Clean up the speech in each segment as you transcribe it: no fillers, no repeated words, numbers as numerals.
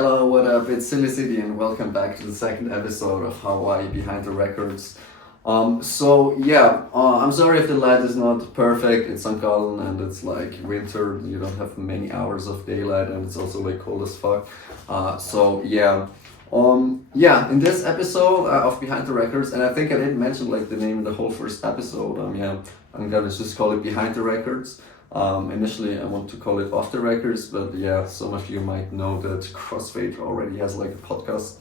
Hello, what up? It's Silly City and welcome back to the second episode of HWY Behind The Recordz. I'm sorry if the light is not perfect. It's St. Gallen and it's like winter. You don't have many hours of daylight and it's also like cold as fuck. In this episode of Behind The Recordz, and I think I didn't mention like the name in the whole first episode. I'm gonna just call it Behind The Recordz. Initially I want to call it Off The Records, but yeah, some of you might know that Crossfade already has like a podcast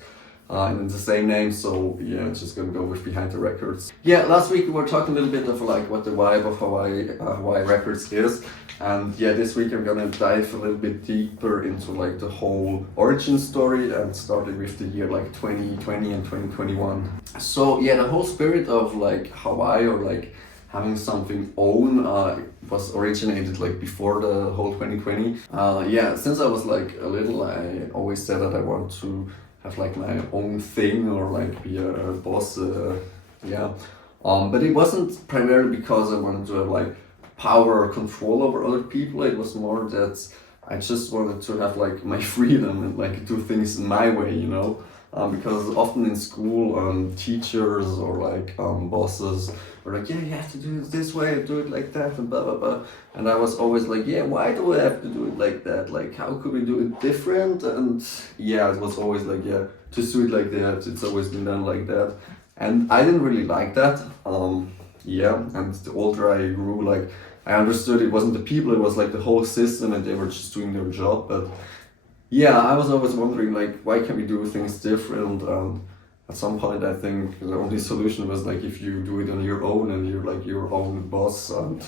and the same name, so yeah, it's just gonna go with Behind The Recordz. Yeah, last week we were talking a little bit of like what the vibe of HWY-RCZ is, and yeah, this week I'm gonna dive a little bit deeper into like the whole Originz story and starting with the year like 2020 and 2021. So yeah, the whole spirit of like HWY or like having something own was originated like before the whole 2020. Since I was like a little, I always said that I want to have like my own thing or like be a boss. But it wasn't primarily because I wanted to have like power or control over other people. It was more that I just wanted to have like my freedom and like do things my way, you know. Because often in school, teachers or like bosses were like, yeah, you have to do it this way, do it like that, and blah blah blah. And I was always like, yeah, why do I have to do it like that? Like, how could we do it different? And yeah, it was always like, yeah, just do it like that. It's always been done like that. And I didn't really like that. And the older I grew, like, I understood it wasn't the people, it was like the whole system, and they were just doing their job. But yeah, I was always wondering, like, why can't we do things different? At some point, I think the only solution was like if you do it on your own and you're like your own boss and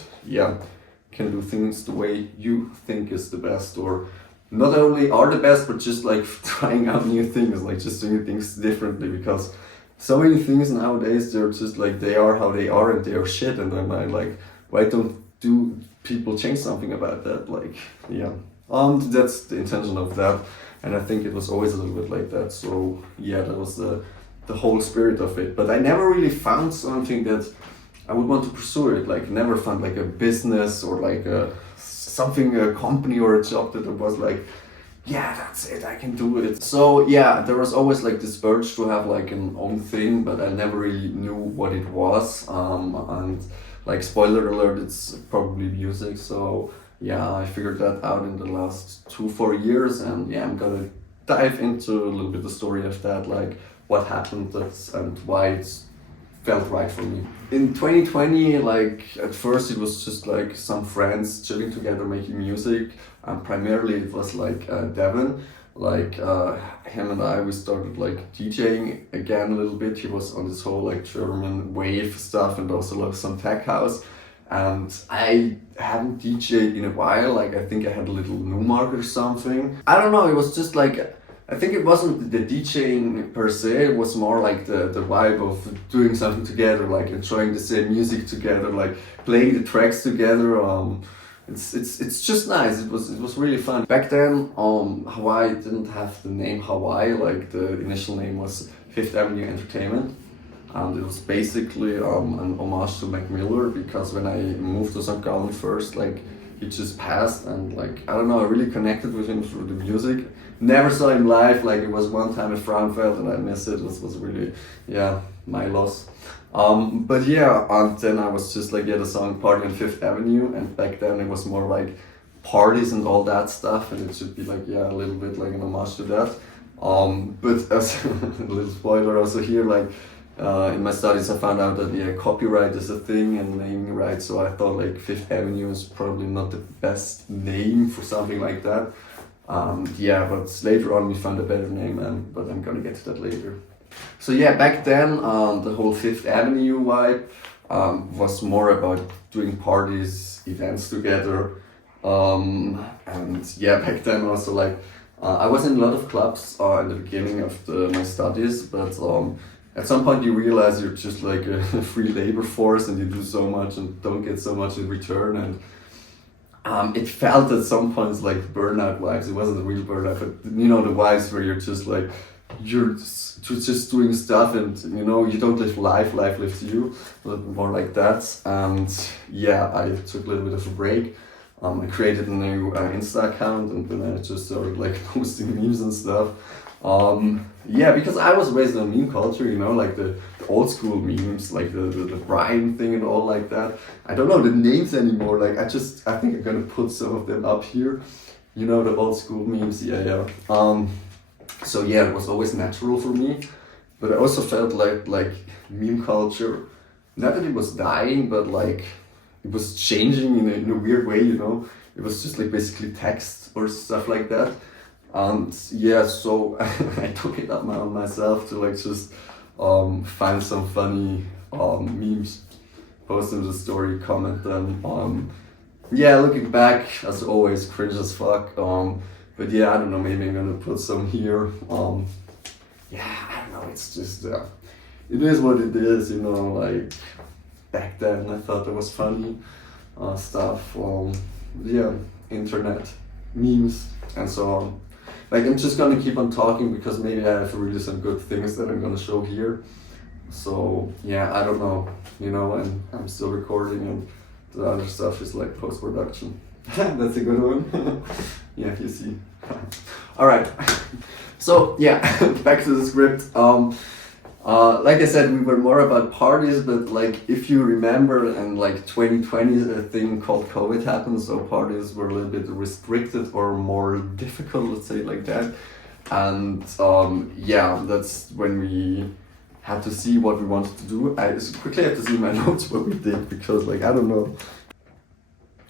can do things the way you think is the best, or not only are the best, but just like trying out new things, like just doing things differently. Because so many things nowadays, they're just like they are how they are and they are shit. And then I'm like, why don't people change something about that? Like, yeah. That's the intention of that, and I think it was always a little bit like that. So yeah, that was the whole spirit of it. But I never really found something that I would want to pursue it. Like, never found like a business or like a company or a job that was like, yeah, that's it, I can do it. So yeah, there was always like this urge to have like an own thing, but I never really knew what it was. And like, spoiler alert, it's probably music. So yeah, I figured that out in the last 2-4 years, and yeah, I'm gonna dive into a little bit the story of that, like what happened and why it felt right for me. In 2020, like at first it was just like some friends chilling together making music, and primarily it was like Devin, like him and I, we started like DJing again a little bit. He was on this whole like German wave stuff and also like some tech house. And I hadn't DJed in a while, like I think I had a little Numark or something. I don't know, it was just like, I think it wasn't the DJing per se, it was more like the vibe of doing something together, like enjoying the same music together, like playing the tracks together. It's just nice, it was really fun. Back then, HWY didn't have the name HWY, like the initial name was Fifth Avenue Entertainment. And it was basically an homage to Mac Miller, because when I moved to St. Gallen first, like he just passed, and like I don't know, I really connected with him through the music. Never saw him live, like it was one time at Frauenfeld and I missed it. It was really, yeah, my loss. But yeah, and then I was just like, yeah, the song Party on Fifth Avenue, and back then it was more like parties and all that stuff, and it should be like, yeah, a little bit like an homage to that. But as a little spoiler also here, like in my studies I found out that copyright is a thing and naming rights, so I thought like Fifth Avenue is probably not the best name for something like that. But later on we found a better name, but I'm gonna get to that later. So yeah, back then the whole Fifth Avenue vibe was more about doing parties, events together. Back then also like I was in a lot of clubs in the beginning of my studies, but at some point you realize you're just like a free labor force and you do so much and don't get so much in return, and it felt at some points like burnout vibes. It wasn't a real burnout, but you know, the vibes where you're just like, you're just doing stuff and you know, you don't live life lives you, a little bit more like that. And yeah, I took a little bit of a break. I created a new Insta account, and then I just started like posting memes and stuff. Yeah, because I was raised on meme culture, you know, like the old school memes, like the Brian thing and all like that. I don't know the names anymore. Like I think I'm gonna put some of them up here. You know, the old school memes, yeah. So yeah, it was always natural for me, but I also felt like meme culture, not that it was dying, but like it was changing in a weird way, you know. It was just like basically text or stuff like that. And yeah, so I took it up on myself to like just find some funny memes, post them to the story, comment them. Yeah, looking back, as always, cringe as fuck. But yeah, I don't know, maybe I'm gonna put some here. Yeah, I don't know, it's just, it is what it is, you know, like, back then I thought it was funny stuff. Yeah, internet, memes, and so on. Like, I'm just gonna keep on talking because maybe I have really some good things that I'm gonna show here. So, yeah, I don't know, you know, and I'm still recording, and the other stuff is like post-production. That's a good one. Yeah, you see. Alright, so yeah, back to the script. Like I said, we were more about parties, but like if you remember, and like 2020 a thing called COVID happened, so parties were a little bit restricted or more difficult, let's say it like that. And yeah, that's when we had to see what we wanted to do. I quickly have to see my notes what we did, because like I don't know.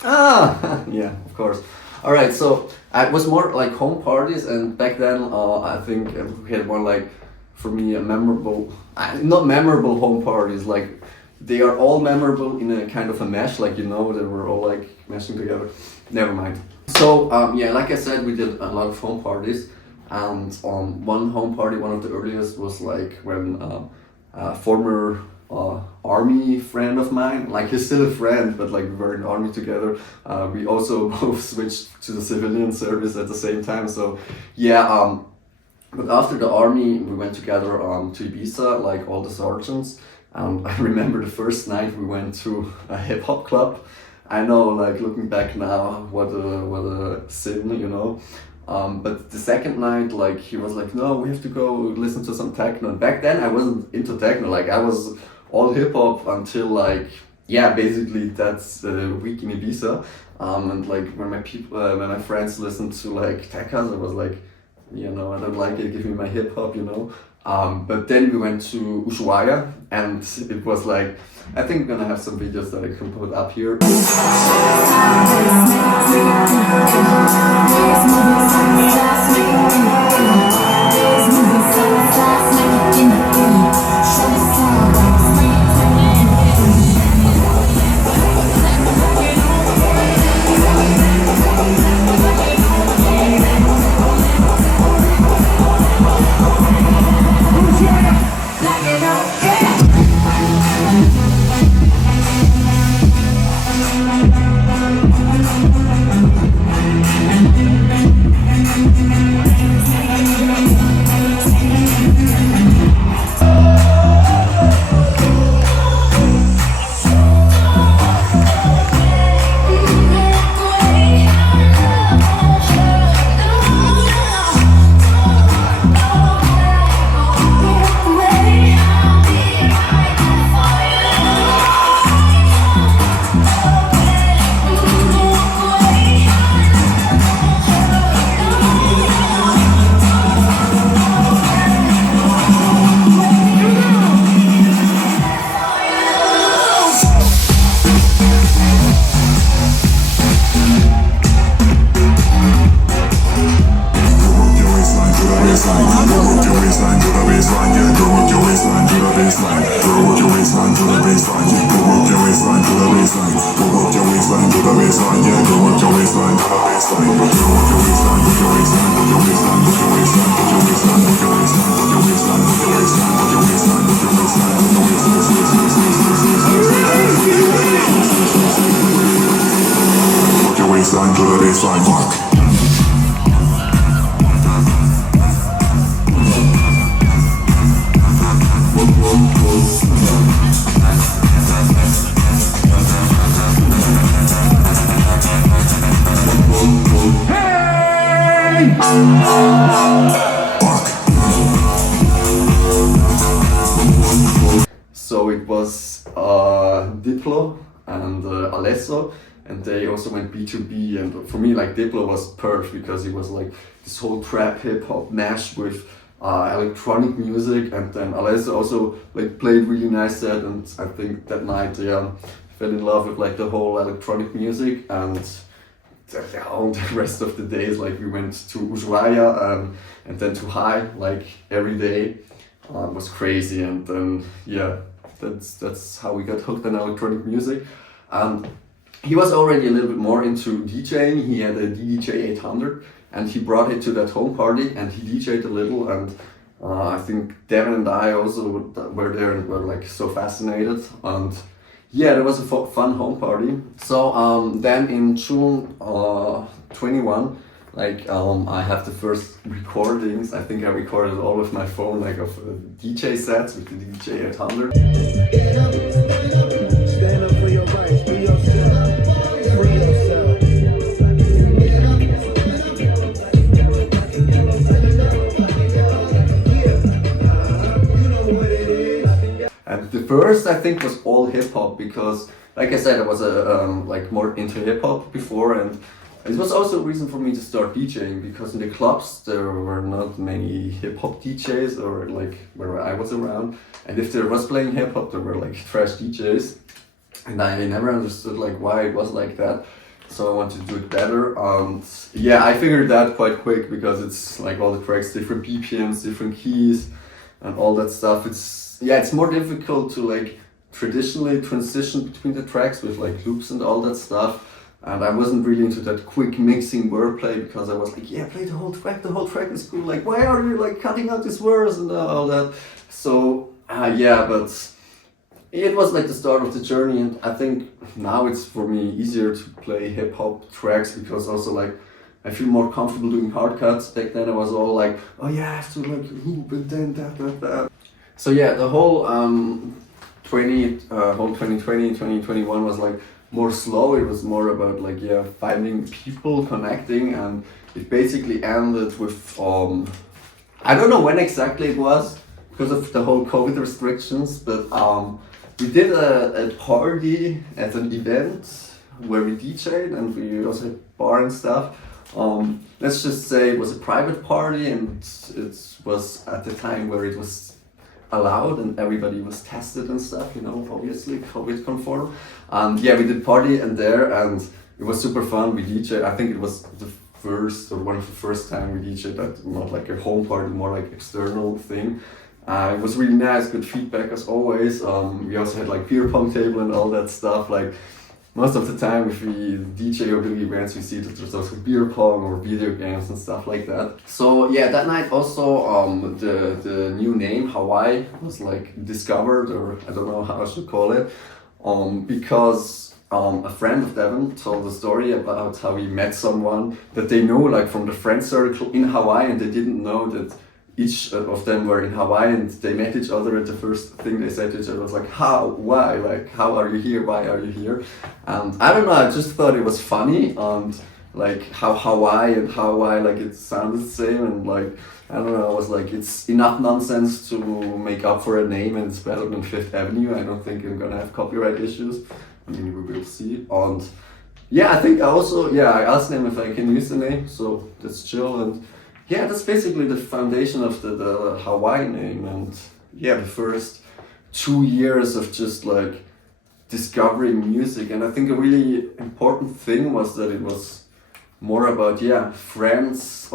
Yeah, of course. All right, so it was more like home parties, and back then I think we had one like, for me, a memorable, not memorable home parties, like they are all memorable in a kind of a mesh, like, you know, they were all like meshing together. Never mind. So yeah, like I said, we did a lot of home parties, and one home party, one of the earliest, was like when a former army friend of mine, like he's still a friend, but like we were in the army together. We also both switched to the civilian service at the same time, so yeah. But after the army, we went together to Ibiza, like all the sergeants. I remember the first night we went to a hip hop club. I know, like looking back now, what a sin, you know. But the second night, like he was like, no, we have to go listen to some techno. And back then I wasn't into techno, like I was all hip hop until like, yeah, basically that's a week in Ibiza. And like when my friends listened to like tech house, I was like, you know, I don't like it, give me my hip hop, you know. But then we went to Ushuaia, and it was like, I think I'm gonna have some videos that I can put up here. So it was Diplo and Alesso, and they also went B2B, and for me like Diplo was perfect because it was like this whole trap hip hop mash with electronic music, and then Alesso also like played really nice set, and I think that night fell in love with like the whole electronic music, and all the rest of the days like we went to Ushuaia and then to HWY like every day. It was crazy, and then that's how we got hooked on electronic music. He was already a little bit more into DJing. He had a DJ800 and he brought it to that home party and he DJed a little, and I think Devin and I also were there and were like so fascinated, and yeah, it was a fun home party. So then in June 21, like I have the first recordings. I think I recorded all with my phone, like of DJ sets with the DJ800. Stand up for your rights, free yourself, free yourself. And the first I think was all hip hop because, like I said, I was like more into hip hop before, and it was also a reason for me to start DJing because in the clubs there were not many hip hop DJs or like where I was around, and if there was playing hip hop there were like trash DJs, and I never understood like why it was like that. So I wanted to do it better, and yeah, I figured that quite quick because it's like all the tracks, different BPMs, different keys, and all that stuff. It's more difficult to like traditionally transition between the tracks with like loops and all that stuff. And I wasn't really into that quick mixing wordplay because I was like, yeah, play the whole track is cool. Like, why are you like cutting out this verse and all that? So yeah, but it was like the start of the journey, and I think now it's for me easier to play hip hop tracks because also like I feel more comfortable doing hard cuts. Back then I was all like, oh yeah, I have to like loop and then that. So yeah, the whole 2020, 2021 was like more slow. It was more about like finding people, connecting, and it basically ended with I don't know when exactly it was because of the whole COVID restrictions, but we did a party at an event where we DJed and we also had bar and stuff. Let's just say it was a private party, and it was at the time where it was allowed and everybody was tested and stuff, you know, obviously COVID conform. And yeah, we did party and there, and it was super fun. We DJed. I think it was the first or one of the first time we DJed that, not like a home party, more like external thing. It was really nice, good feedback as always. We also had like beer pong table and all that stuff. Like most of the time if we DJ or do events, we see that there's also beer pong or video games and stuff like that. So yeah, that night also the new name HWY was like discovered, or I don't know how I should call it, because a friend of Devin told a story about how he met someone that they know like from the friend circle in Hawaii, and they didn't know that each of them were in Hawaii, and they met each other, and the first thing they said to each other was like, how, why, like, how are you here, why are you here? And I don't know, I just thought it was funny, and like how Hawaii and HWY, like it sounded the same, and like, I don't know, I was like, it's enough nonsense to make up for a name, and it's better than Fifth Avenue. I don't think I'm gonna have copyright issues. I mean, we will see. And yeah, I think I also, I asked him if I can use the name, so that's chill. And yeah, that's basically the foundation of the HWY name. And yeah, the first 2 years of just like discovering music. And I think a really important thing was that it was more about, friends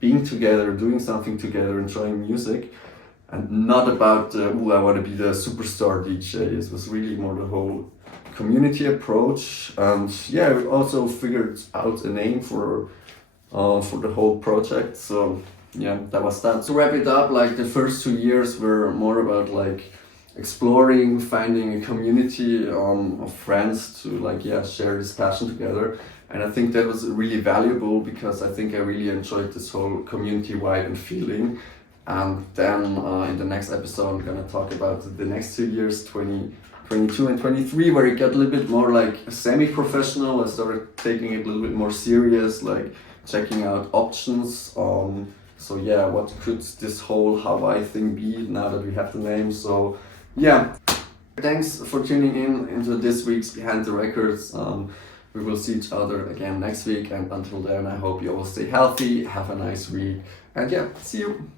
being together, doing something together, enjoying music, and not about, I want to be the superstar DJ. It was really more the whole community approach. And yeah, we also figured out a name for the whole project. So yeah, that was that. To wrap it up, like the first 2 years were more about like exploring, finding a community of friends to like share this passion together. And I think that was really valuable because I think I really enjoyed this whole community vibe and feeling. And then in the next episode I'm gonna talk about the next 2 years, 2022 and 23, where it got a little bit more like semi-professional. I started taking it a little bit more serious, like checking out options. So yeah, what could this whole HWY thing be now that we have the name? So yeah, thanks for tuning in into this week's Behind the Recordz. We will see each other again next week, and until then I hope you all stay healthy, have a nice week, and yeah, see you.